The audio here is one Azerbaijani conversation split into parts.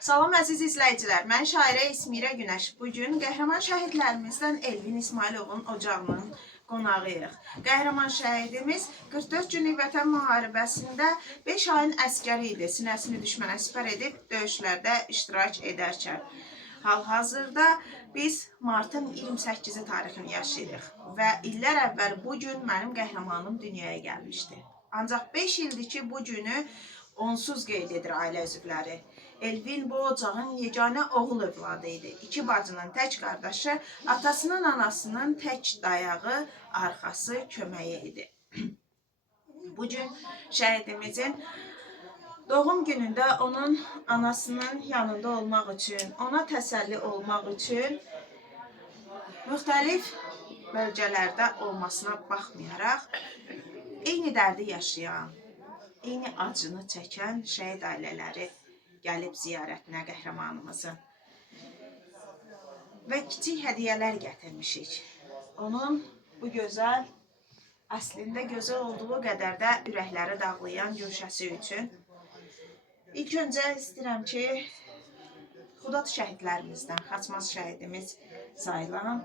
Salam əziz izləyicilər, mən şairə İsmirə Günəş. Bugün qəhrəman şəhidlərimizdən Elvin İsmailovun ocağının qonağıyıq. Qəhrəman şəhidimiz 44 günlük vətən müharibəsində 5 ayın əskəri idi. Sinəsini düşmənə sipər edib döyüşlərdə iştirak edərkən. Hal-hazırda biz martın 28-i tarixini yaşayırıq və illər əvvəl bu gün mənim qəhrəmanım dünyaya gəlmişdi. Ancaq 5 ildir ki, bu günü onsuz qeyd edir ailə üzvləri. Elvin bu ocağın yeganə oğul övladı idi. 2 bacının tək qardaşı, atasının, anasının tək dayağı, arxası, köməyi idi. Bugün şəhidimizin doğum günündə onun anasının yanında olmaq üçün, ona təsəlli olmaq üçün müxtəlif bölgələrdə olmasına baxmayaraq, eyni dərdi yaşayan, eyni acını çəkən şəhid ailələri gəlib ziyarətinə qəhrəmanımızın və kiçik hədiyyələr gətirmişik. Onun bu gözəl, əslində gözəl olduğu qədər də ürəkləri dağlayan gülşəsi üçün ilk öncə istəyirəm ki, Xudad şəhidlərimizdən Xaçmaz şəhidimiz sayılan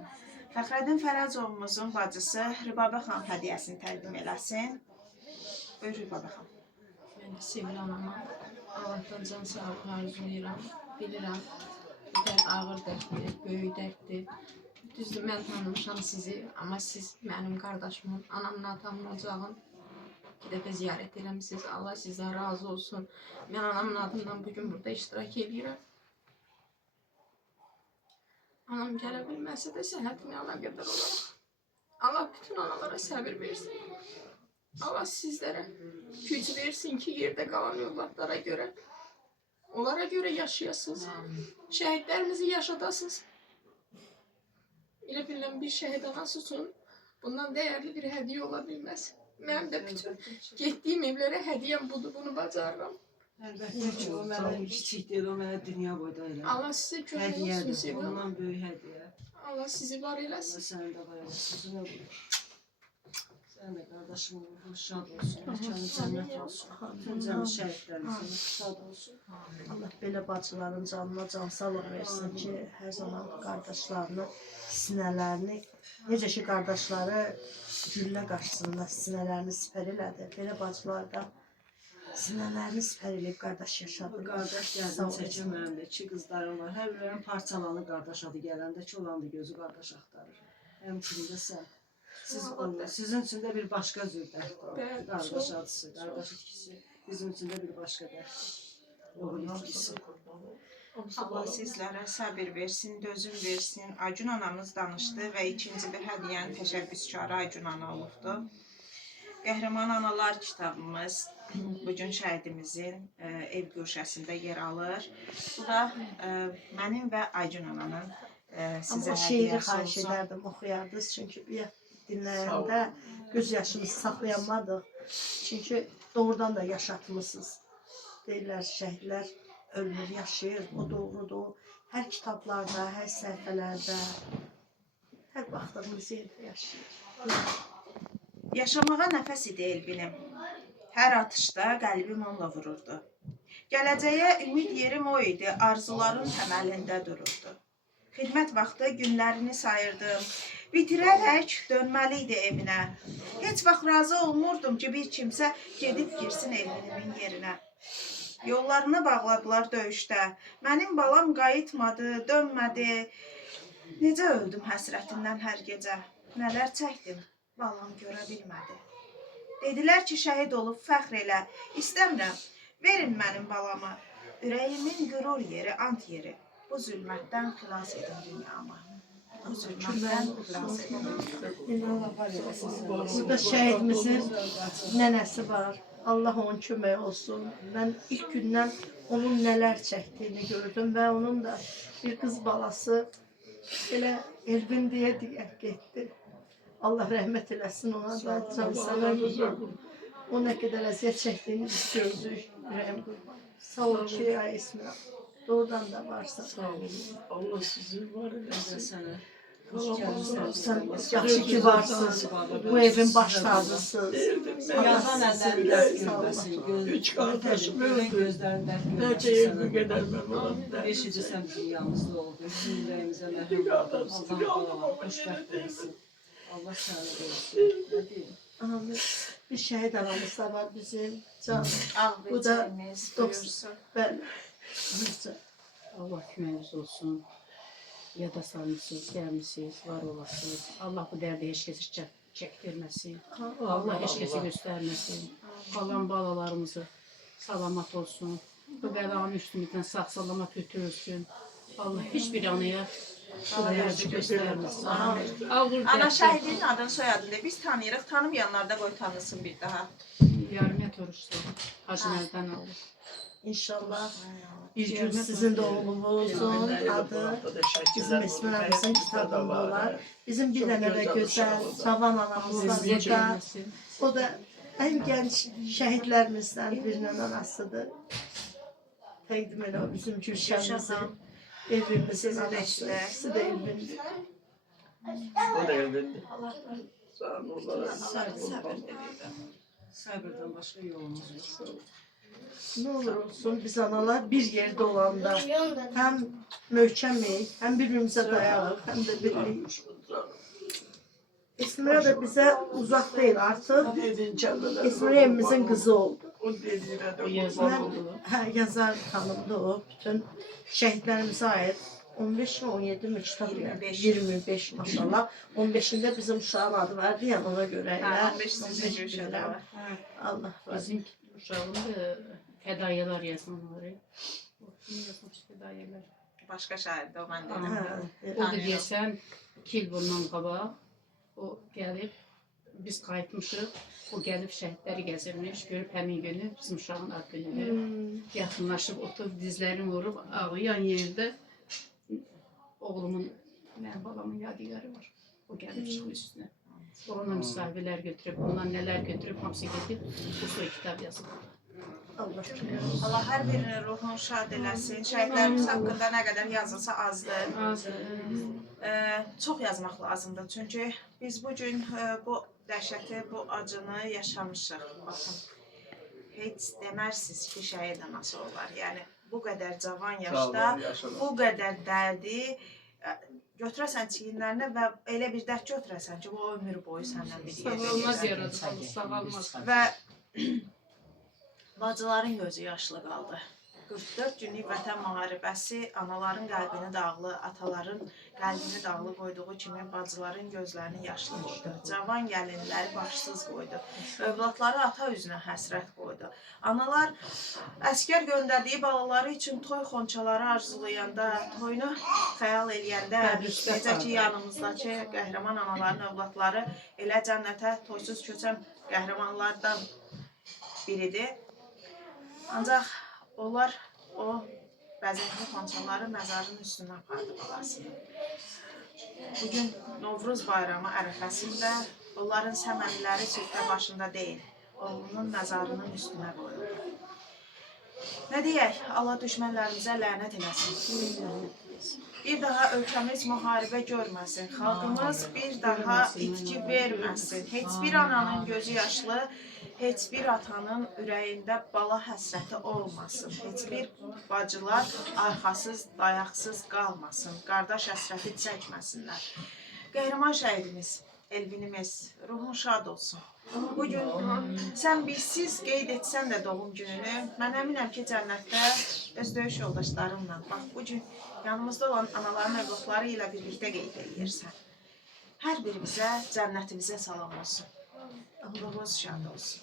Fəxrəddin Fərəcovumuzun bacısı Rübabə xanım hədiyyəsini təqdim eləsin. Buyur Rübabə xanım. Mən sevgili anama Allah'tan can sağlığı arzulayıram. Bilirəm, bu dərd ağır dərddir, böyük dərddir. Düzdür, mən tanımışam sizi, amma siz mənim qardaşımın, anamın, atamın ocağın 2 dəfə ziyarət eləmişsiniz. Allah sizdən razı olsun. Mən anamın adından bugün burada iştirak edirəm. Anam gələ bilməsə də səhhətinə əlaqədar olaraq. Allah bütün analara səbir versin. Allah sizlərə güc versin ki, yerdə qalan övladlara görə, onlara görə yaşayasınız. Şəhidlərimizi yaşadasınız. Elə bilən bir şəhid anası üçün bundan dəyərli bir hədiyyə ola bilməz. Mənim də bütün getdiyim evlərə hədiyyəm budur, bunu bacarıram. Əlbəttə ki, o mənə kiçik deyil, o mənə dünya boyda elə. Allah sizə kömək olsun, sevgilim. Ondan böyük hədiyyə. Allah sizi var eləsin. Allah sənin də var eləsin. Sən də qardaşım olur, şad olsun, məkanı cənnət olsun. Bütün canı şəhidlərimizin şad olsun. Allah belə bacıların canına can sağlıq versin ki, hər zaman qardaşlarını, sinələrini, necə ki qardaşları güllə qarşısında sinələrini sipər elədi. Belə bacılar da sinələrini sipər eləyib qardaş yaşadı. Bu qardaş gəldim çəkə mənim də 2 qızlarım var. Hər birinin parçalanır qardaş adı gələndə ki, olan da gözü qardaş axtarır. Həmçinin də sən. Sizin üçün də bir başqa cür dərddir. Qardaş adısı, qardaş itkisi. Bizim üçün də bir başqa dərddir. Oğul itkisi. Allah sizlərə səbir versin, dözüm versin. Aycun anamız danışdı və ikinci bir hədiyyənin təşəbbüskarı Aycun ana olubdu. Qəhrəman Analar kitabımız bugün şəhidimizin ev güşəsində yer alır. Bu da mənim və Aycun ananın sizə Amma şeiri hədiyyəsi xahiş olsun. edərdim, oxuyardınız. Çünki bir dinləyəndə göz yaşımızı saxlayamadıq. Çünki doğrudan da yaşatmışsınız. Deyirlər, şəhidlər ölmür, yaşayır. O doğrudur. Hər kitablarda, hər səhifələrdə, hər baxdığımız yerdə yaşayır. Yaşamağa nəfəs idi Elvinim. Hər atışda qəlbim onunla vururdu. Gələcəyə ümid yerim o idi, arzuların təməlində dururdu. Xidmət vaxtı günlərini sayırdım, bitirərək dönməli idi evinə. Heç vaxt razı olmurdum ki, bir kimsə gedib girsin Elvinimin yerinə. Yollarını bağladılar döyüşdə, mənim balam qayıtmadı, dönmədi. Necə öldüm həsrətindən hər gecə, nələr çəkdim, balam görə bilmədi. Dedilər ki, şəhid olub fəxr elə, istəmirəm, verin mənim balamı. Ürəyimin qürur yeri, ant yeri, bu zülmətdən xilas edin dünyamı. Bu zülmətdən xilas edin. Burada şəhidimizin nənəsi var. Allah onun kömək olsun. Mən ilk gündən onun nələr çəkdiyini gördüm və onun da bir qız balası elə Elvin deyə getdi. Allah rəhmət eləsin ona da, can sağlığı. O nə qədər əziyyət çəkdiyini biz gördük. Ürəyim qurban. Sağ ol ki, ay İsmirə. Doğrudan da varsa. Sağ olun. Allah sizi var Mən də eləsin. sənə Sən yaxşı ki varsınız. Bu evin baş tacısınız. Yazan əllərin dərd görməsin. Üç qardaşım Görən öldü. gözlərin dərd Necə görməsin. evli qədər mən olam. Beşici sən bizim yanımızda oldun. Bizim ürəyimizə məhrum oldun. qardaşsın, Allah qalalar, xoşbəxt olsun. Allah səni qorusun. Ne deyim? Amin. Bir şəhid anamız da var bizim. Can. Ağ Bu da böcəyimiz buyursun. Bəli. Necə? Allah köməyiniz olsun. Yada salmışsınız, gəlmişsiniz, var olasınız. Allah bu dərdi heç kəsi çəkdirməsin. Allah heç kəsi göstərməsin. Qalan balalarımızı salamat olsun. Bu bəlanın üstümüzdən sağ-salamat götürülsün. Allah heç bir anaya bu dərdi göstərməsin. Ağır Ana dərdi, şəhidin adını soyadını de. Biz tanıyırıq. Tanımayanlar da qoy tanısın bir daha. yarımət oruçlu. Hacılərdən alır. İnşallah bir gün sizin de oğlunuzun adı bizim Esmer'imizin kitabında olar. Bizim bir tane de güzel Cavan anamız var Sizə burada. gəlməsin. O da en genç şehitlerimizden birinin anasıdır. Təqdim elə o bizim Gülşənimizin, evimizin Sizi də anası. işte. İkisi de evimizin. O da evlendi. Sağ olun. Səbirdən başqa yolumuz yox. Ne olur olsun biz analar bir yerde olanda hem möhkəmik, hem birbirimize dayanır, hem de birlik. Esmer de bize uzak değil artık. Dedin kendiler. Esmer evimizin kızı oldu. O dediğine de O kurban yazar oldu. oldu. Yazar hanımdı o. Bütün şehitlerimize ait 15 mi 17 mi kitap 25. 25 maşallah. 15'inde bizim uşağın adı vardı ya ona göre. Ha, 15 sizin Gülşədə bilirəm. var. Allah var. Bizim uşağın da fədaiyələr yazanlar. O kim yazmış fədaiyələr? Başqa şəhərdə o mən Ha, deyirəm. O da deyəsən 2 il bundan qabaq o gəlib biz qayıtmışıq. O gəlib şəhidləri gəzirmiş, görüb həmin günü bizim uşağın ad günüdür. Yaxınlaşıb oturub dizlərini vurub ağlayan yerdə oğlumun, mənim balamın yadigarı var. O gəlib çıxıb üstünə. Onunla müsahibilər götürüb, ondan nələr götürüb, hamısı gedib bu soy kitab yazıb. Allah Allah hər birinin ruhunu şad eləsin. Şəhidlərimiz haqqında nə qədər yazılsa azdır. Çox yazmaq lazımdır. Çünki biz bu gün bu dəhşəti, bu acını yaşamışıq. Baxın, heç demərsiniz ki, şəhid anası olar. Yəni, bu qədər cavan yaşda, bu qədər dərdi götürəsən çiyinlərinə və elə bir dərd götürəsən ki, bu ömür boyu səndən bir Sağalmaz yerdə yaradı, sağalmaz. və bacıların gözü yaşlı qaldı. 44 günlük vətən müharibəsi anaların qəlbini dağlı, ataların qəlbini dağlı qoyduğu kimi bacıların gözlərini yaşlı qoydu. Cavan gəlinləri başsız qoydu. Övladları ata üzünə həsrət qoydu. Analar əskər göndərdiyi balaları üçün toy xonçaları arzulayanda, toyunu xəyal eləyəndə, necə ki yanımızdakı qəhrəman anaların övladları elə cənnətə toysuz köçən qəhrəmanlardan biridir. Ancaq onlar o bəzəkli xonçaları məzarın üstünə apardı balasını. Bugün Novruz bayramı ərəfəsində onların səmənləri süfrə başında deyil, oğlunun məzarının üstünə qoyuldu. Nə deyək, Allah düşmənlərimizə lənət eləsin. Bir daha ölkəmiz müharibə görməsin, xalqımız bir daha itki verməsin. Heç bir ananın gözü yaşlı, heç bir atanın ürəyində bala həsrəti olmasın. Heç bir bacılar arxasız, dayaqsız qalmasın. Qardaş həsrəti çəkməsinlər. Qəhrəman şəhidimiz, Elvinimiz, ruhun şad olsun. Bugün sən bizsiz qeyd etsən də doğum gününü, mən əminəm ki, cənnətdə öz döyüş yoldaşlarımla, bax, bugün yanımızda olan anaların övladları ilə birlikdə qeyd edirsən. Hər birimizə cənnətimizə salam olsun. Ruhunuz şad olsun.